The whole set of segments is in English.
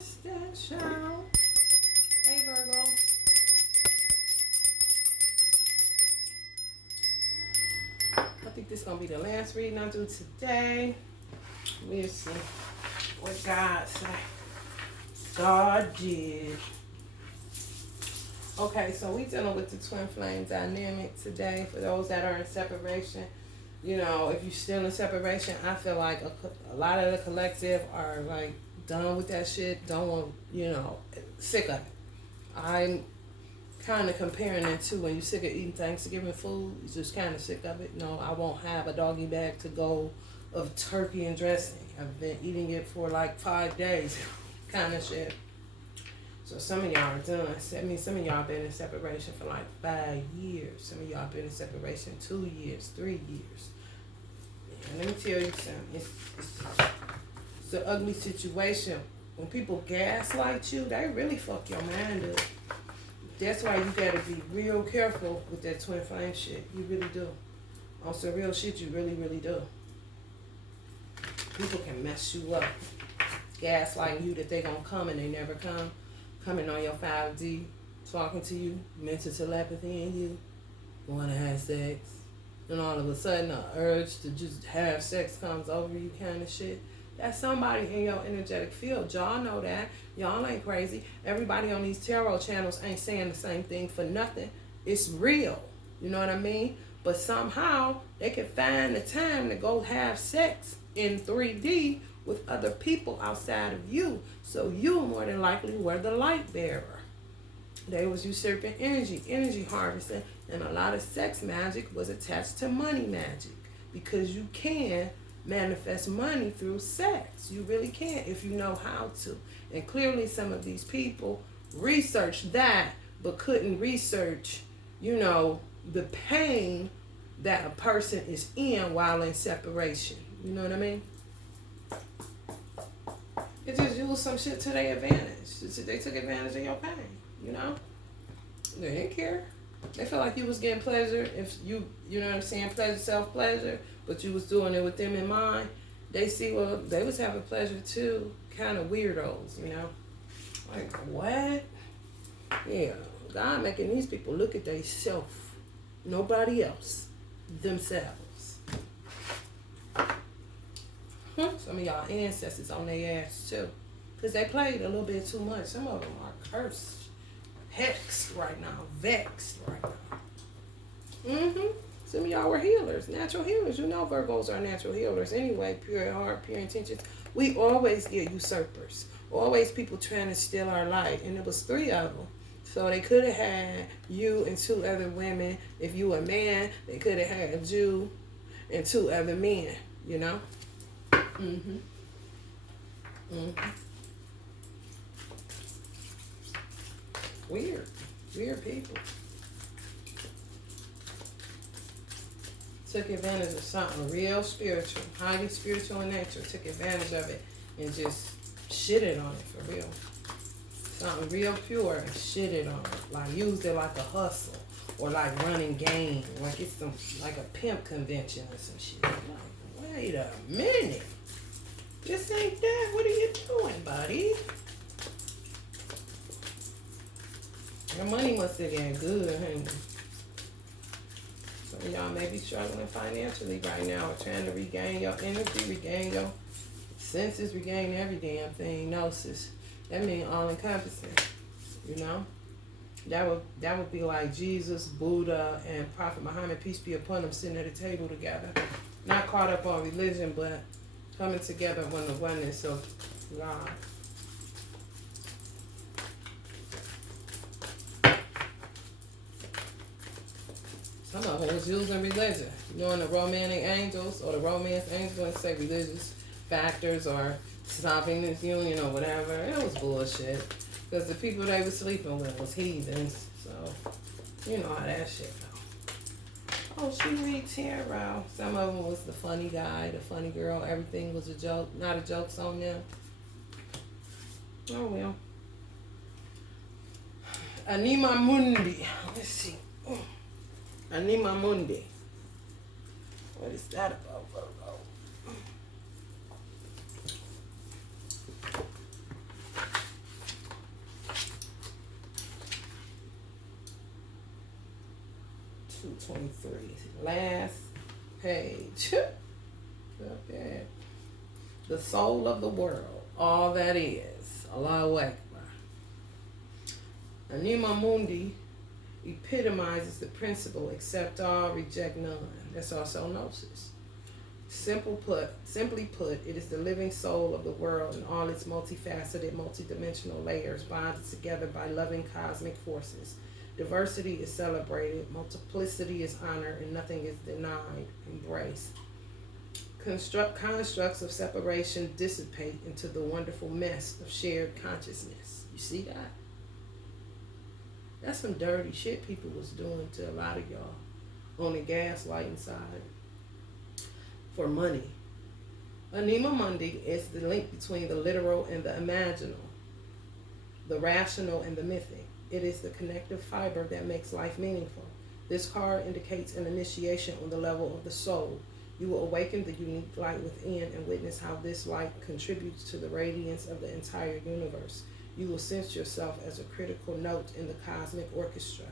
That show. Hey Virgo. I think this is gonna be the last reading I do today. We'll see what God said. God did. Okay, so we dealing with the twin flame dynamic today. For those that are in separation, you know, if you're still in separation, I feel like a lot of the collective are like done with that shit. Don't want, you know, sick of it. I'm kind of comparing it to when you're sick of eating Thanksgiving food. You're just kind of sick of it. No, I won't have a doggy bag to go of turkey and dressing. I've been eating it for like 5 days, kind of shit. So some of y'all are done. I mean, some of y'all been in separation for like 5 years. Some of y'all been in separation 2 years, 3 years. And let me tell you something. It's an ugly situation. When people gaslight you, they really fuck your mind up. That's why you gotta be real careful with that twin flame shit. You really do. On some real shit, you really, really do. People can mess you up. Gaslighting you that they gonna come and they never come. Coming on your 5D, talking to you, mental telepathy in you, wanna have sex. And all of a sudden, the urge to just have sex comes over you kind of shit. That's somebody in your energetic field. Y'all know that. Y'all ain't crazy. Everybody on these tarot channels ain't saying the same thing for nothing. It's real. You know what I mean? But somehow they can find the time to go have sex in 3D with other people outside of you. So you more than likely were the light bearer. They was usurping energy harvesting, and a lot of sex magic was attached to money magic because you can manifest money through sex. You really can if you know how to. And clearly some of these people researched that but couldn't research, you know, the pain that a person is in while in separation. You know what I mean? It just used some shit to their advantage. They took advantage of your pain, you know? They didn't care. They felt like you was getting pleasure if you know what I'm saying, pleasure, self-pleasure, but you was doing it with them in mind. They see, well, they was having pleasure too. Kind of weirdos, you know? Like, what? Yeah, God making these people look at themselves. Nobody else. Themselves. Some of y'all ancestors on their ass too. Because they played a little bit too much. Some of them are cursed. Hexed right now. Vexed right now. Some of y'all were healers. Natural healers. You know Virgos are natural healers. Anyway, pure heart, pure intentions. We always get usurpers. Always people trying to steal our light. And it was 3 of them. So they could have had you and 2 other women. If you a man, they could have had you and 2 other men. You know? Weird people. Took advantage of something real spiritual, highly spiritual in nature. Took advantage of it and just shitted on it for real. Something real pure and shitted on it. Like used it like a hustle or like running game. Like it's some like a pimp convention or some shit. Like, wait a minute. This ain't that. What are you doing, buddy? Your money must have been good, honey. Some of y'all may be struggling financially right now or trying to regain your energy, regain your senses, regain every damn thing. Gnosis. That means all encompassing. You know? That would be like Jesus, Buddha, and Prophet Muhammad, peace be upon them, sitting at a table together. Not caught up on religion, but coming together on the oneness of God. Some of them was using religion. You know, in the romantic angels or the romance angels, when they say religious factors or stopping this union or whatever, it was bullshit. Because the people they were sleeping with was heathens. So, you know how that shit go. Oh, she read tarot. Some of them was the funny guy, the funny girl. Everything was a joke. Not a joke's on them. Oh, well. Anima Mundi. Let's see. Anima Mundi. What is that about, Virgo? 223. Last page. Okay. The soul of the world. All that is. Allahu Akbar. Anima Mundi epitomizes the principle accept all, reject none. That's also gnosis. Simply put, it is the living soul of the world and all its multifaceted, multidimensional layers bonded together by loving cosmic forces. Diversity is celebrated, multiplicity is honored, and nothing is denied, embraced. Constructs of separation dissipate into the wonderful mess of shared consciousness. You see that? That's some dirty shit people was doing to a lot of y'all on the gaslighting side for money. Anima Mundi is the link between the literal and the imaginal, the rational and the mythic. It is the connective fiber that makes life meaningful. This card indicates an initiation on the level of the soul. You will awaken the unique light within and witness how this light contributes to the radiance of the entire universe. You will sense yourself as a critical note in the cosmic orchestra.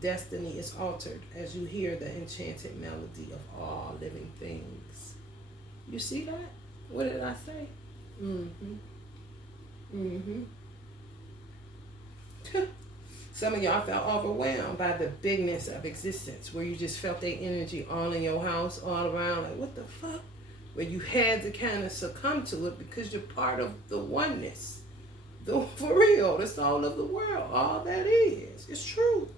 Destiny is altered as you hear the enchanted melody of all living things. You see that? What did I say? Some of y'all felt overwhelmed by the bigness of existence, where you just felt their energy all in your house, all around, like, what the fuck? Where you had to kind of succumb to it because you're part of the oneness. For real, the soul of the world, all that is. It's true.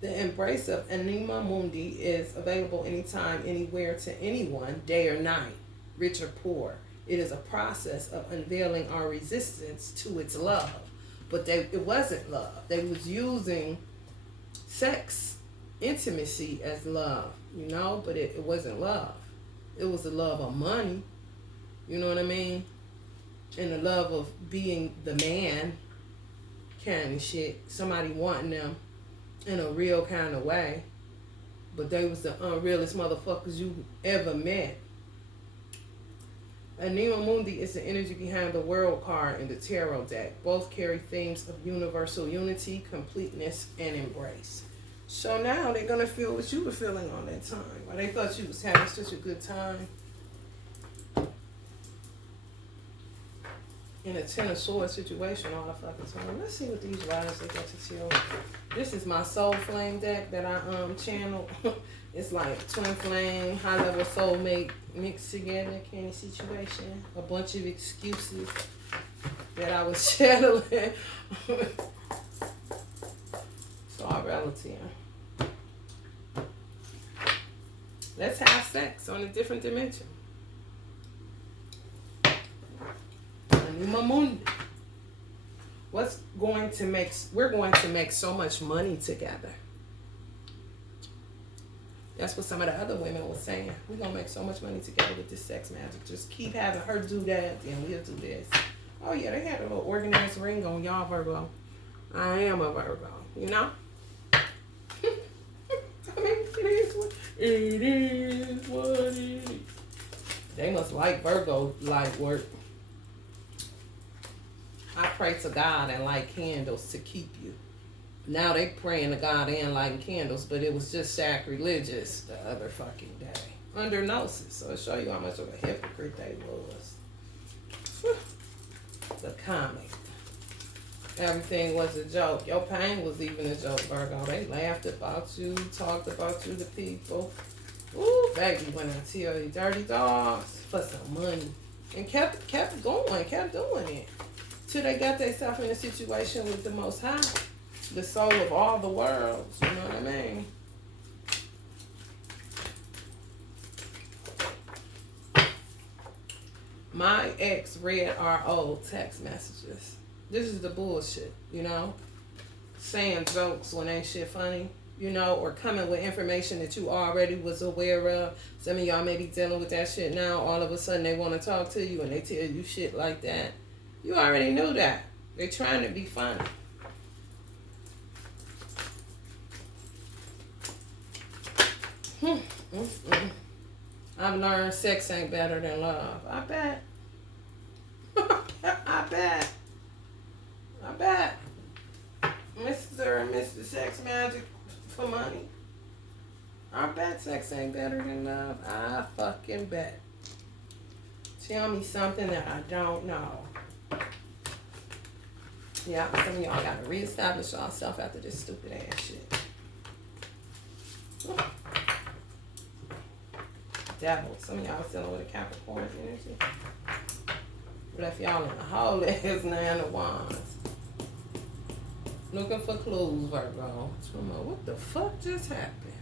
The embrace of Anima Mundi is available anytime, anywhere, to anyone, day or night, rich or poor. It is a process of unveiling our resistance to its love. But it wasn't love. They was using sex, intimacy as love, you know, but it wasn't love. It was the love of money. You know what I mean? And the love of being the man kind of shit. Somebody wanting them in a real kind of way. But they was the unrealest motherfuckers you ever met. Anima Mundi is the energy behind the World card in the Tarot deck. Both carry themes of universal unity, completeness, and embrace. So now they're going to feel what you were feeling all that time. Why they thought you was having such a good time. In a Ten of Swords situation all the fucking time. Let's see what these riders they got to tell. This is my Soul Flame deck that I channeled. It's like twin flame, high level soulmate mixed together kind of situation. A bunch of excuses that I was channeling. It's all relative. Let's have sex on a different dimension. We're going to make so much money together. That's what some of the other women were saying. We're going to make so much money together with this sex magic. Just keep having her do that, and we'll do this. Oh, yeah, they had a little organized ring on y'all, Virgo. I am a Virgo, you know? I mean, it is what it is. They must like Virgo light work. I pray to God and light candles to keep you. Now they praying to God and lighting candles, but it was just sacrilegious the other fucking day. Under gnosis. So it'll show you how much of a hypocrite they was. The comic. Everything was a joke. Your pain was even a joke, Virgo. They laughed about you, talked about you to people. Ooh, baby, when I tell you, dirty dogs for some money. And kept going, kept doing it. Till they got themselves in a situation with the Most High, the soul of all the worlds, you know what I mean? My ex read our old text messages. This is the bullshit, you know? Saying jokes when ain't shit funny, you know, or coming with information that you already was aware of. Some of y'all may be dealing with that shit now. All of a sudden they want to talk to you and they tell you shit like that. You already knew that. They're trying to be funny. I've learned sex ain't better than love. I bet. I bet. Mr. and it's the sex magic for money. I bet sex ain't better than love. I fucking bet. Tell me something that I don't know. Yeah, some of y'all gotta reestablish yourself after this stupid ass shit. Devil. Some of y'all dealing with a Capricorn energy. Left y'all in the hole as 9 of Wands. Looking for clues, Virgo. What the fuck just happened?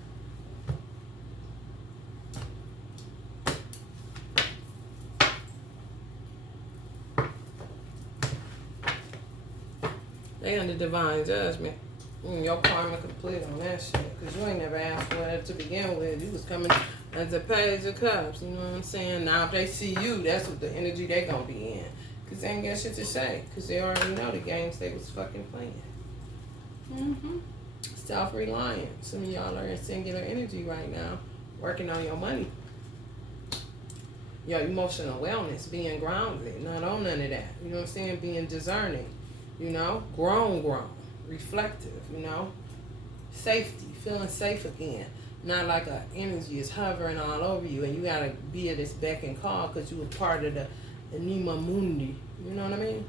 They under divine judgment. Your karma complete on that shit. Because you ain't never asked for it to begin with. You was coming as a page of cups. You know what I'm saying? Now if they see you, that's what the energy they gonna be in. Because they ain't got shit to say. Because they already know the games they was fucking playing. Self-reliant. Some of y'all are in singular energy right now. Working on your money. Your emotional wellness. Being grounded. Not on none of that. You know what I'm saying? Being discerning. You know, grown, reflective, you know, safety, feeling safe again. Not like a energy is hovering all over you and you gotta be at this beck and call because you were part of the Anima Mundi. You know what I mean?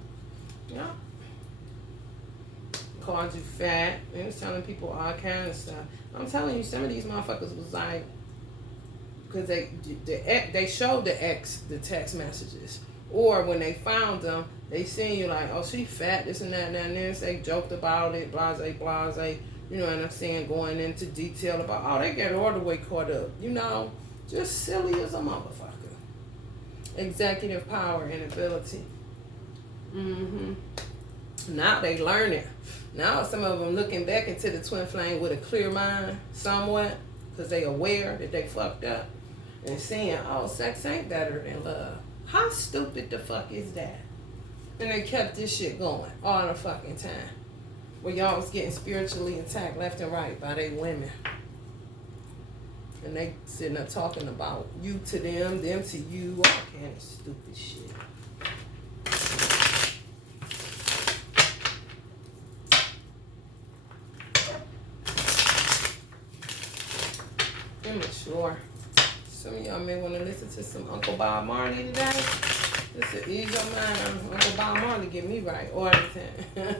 Yeah. Called you fat. It was telling people all kind of stuff. I'm telling you, some of these motherfuckers was like, because they showed the text messages. Or when they found them, they seen you like, oh, she fat, this and that and this. They joked about it, blase. You know what I'm saying? Going into detail about, oh, they get all the way caught up. You know, just silly as a motherfucker. Executive power and ability. Now they learn it. Now some of them looking back into the twin flame with a clear mind, somewhat, because they aware that they fucked up. And seeing, oh, sex ain't better than love. How stupid the fuck is that? And they kept this shit going all the fucking time. Where y'all was getting spiritually attacked left and right by they women. And they sitting up talking about you to them to you, all kind of stupid shit. Immature. Some of y'all may want to listen to some Uncle Bob Marley today. Just to ease your mind. Uncle Bob Marley get me right all the time.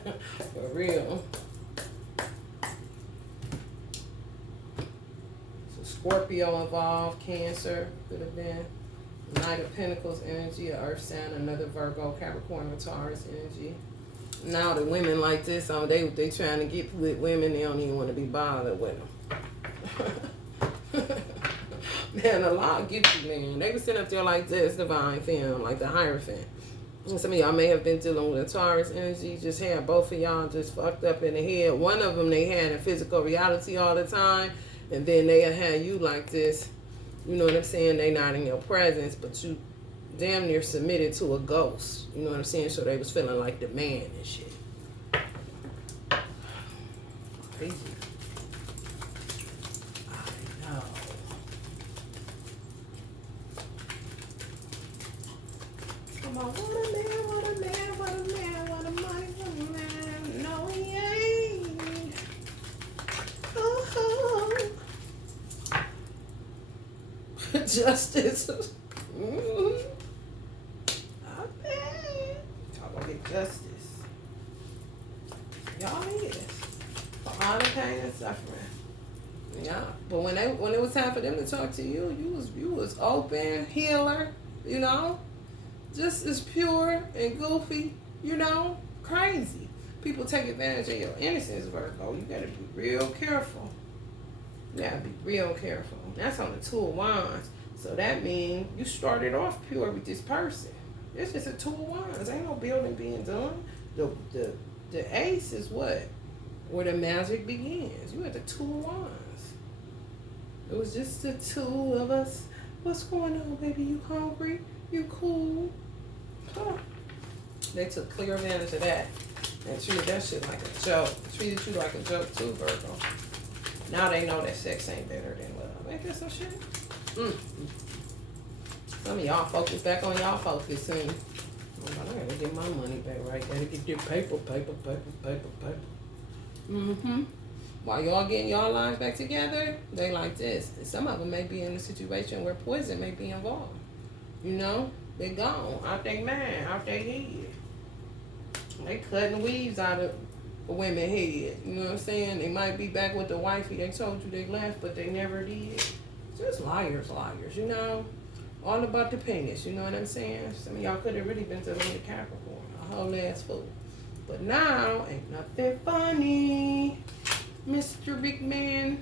For real. So Scorpio involved, Cancer could have been. Knight of Pentacles energy, a Earth sign, another Virgo, Capricorn, or Taurus energy. Now the women like this, they trying to get with women, they don't even want to be bothered with them. Man, the law gets you, man. They was sitting up there like this, divine femme, like the Hierophant. And some of y'all may have been dealing with a Taurus energy, just had both of y'all just fucked up in the head. One of them they had in physical reality all the time, and then they had you like this. You know what I'm saying? They not in your presence, but you damn near submitted to a ghost. You know what I'm saying? So they was feeling like the man and shit. Crazy. I know. Come on, what a man, what a man, what a man, what a mighty, what a man. No, he ain't. Oh. Justice. Okay. Talk about get justice. Y'all is. For all the pain and suffering. Yeah. But when it was time for them to talk to you, you was open, healer, you know? Just as pure and goofy, you know? Crazy. People take advantage of your innocence, Virgo. You gotta be real careful. You gotta be real careful. That's on the 2 of Wands. So that means you started off pure with this person. It's just a 2 of Wands. Ain't no building being done. The ace is what? Where the magic begins. You had the 2 of Wands. It was just the 2 of us. What's going on, baby? You hungry? You cool? Huh. They took clear advantage of that and treated that shit like a joke. Treated you like a joke too, Virgo. Now they know that sex ain't better than love. Ain't that some shit? Some of y'all focus back on y'all focus soon. Oh, I gotta get my money back right. Gotta get your paper. While y'all getting y'all lives back together, they like this. And some of them may be in a situation where poison may be involved. You know, they gone out their mind, out their head. They cutting weaves out of a women's head. You know what I'm saying? They might be back with the wifey. They told you they left, but they never did. Just liars, you know. All about the penis, you know what I'm saying? Some of y'all could have really been dealing with Capricorn, a whole ass fool. But now, ain't nothing funny, Mr. Big Man.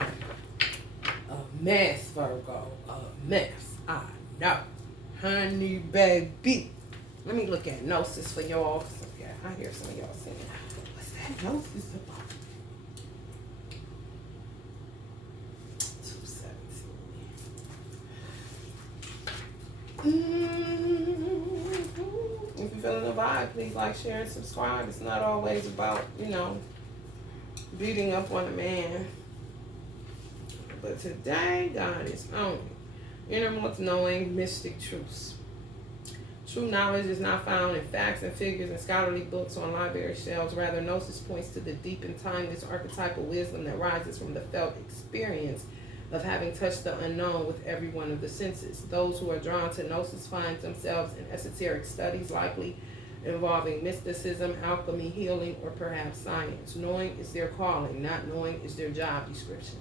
A mess, Virgo, a mess. I know, honey, baby. Let me look at Gnosis for y'all. So, yeah, I hear some of y'all saying, what's that Gnosis about? 217. If you're feeling the vibe, please like, share, and subscribe. It's not always about, you know, beating up on a man. But today, God is on it. Innermost knowing mystic truths. True knowledge is not found in facts and figures and scholarly books on library shelves. Rather, Gnosis points to the deep and timeless archetypal wisdom that rises from the felt experience of having touched the unknown with every one of the senses. Those who are drawn to Gnosis find themselves in esoteric studies, likely involving mysticism, alchemy, healing, or perhaps science. Knowing is their calling, not knowing is their job description.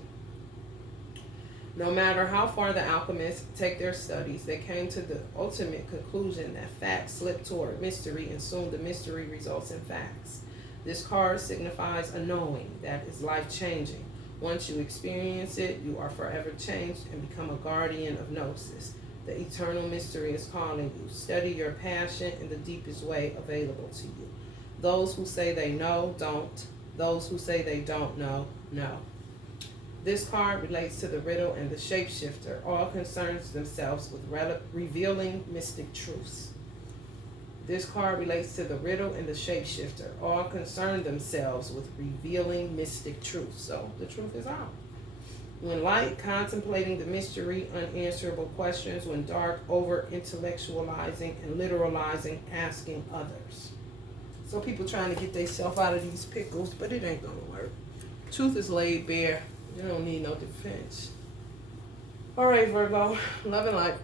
No matter how far the alchemists take their studies, they came to the ultimate conclusion that facts slip toward mystery, and soon the mystery results in facts. This card signifies a knowing that is life-changing. Once you experience it, you are forever changed and become a guardian of Gnosis. The eternal mystery is calling you. Study your passion in the deepest way available to you. Those who say they know, don't. Those who say they don't know, know. This card relates to the riddle and the shapeshifter. All concerns themselves with revealing mystic truths. This card relates to the riddle and the shapeshifter. All concern themselves with revealing mystic truths. So the truth is out. When light, contemplating the mystery, unanswerable questions. When dark, over intellectualizing and literalizing, asking others. So people trying to get themselves out of these pickles, but it ain't gonna work. Truth is laid bare. You don't need no defense. All right, Virgo. Love and light.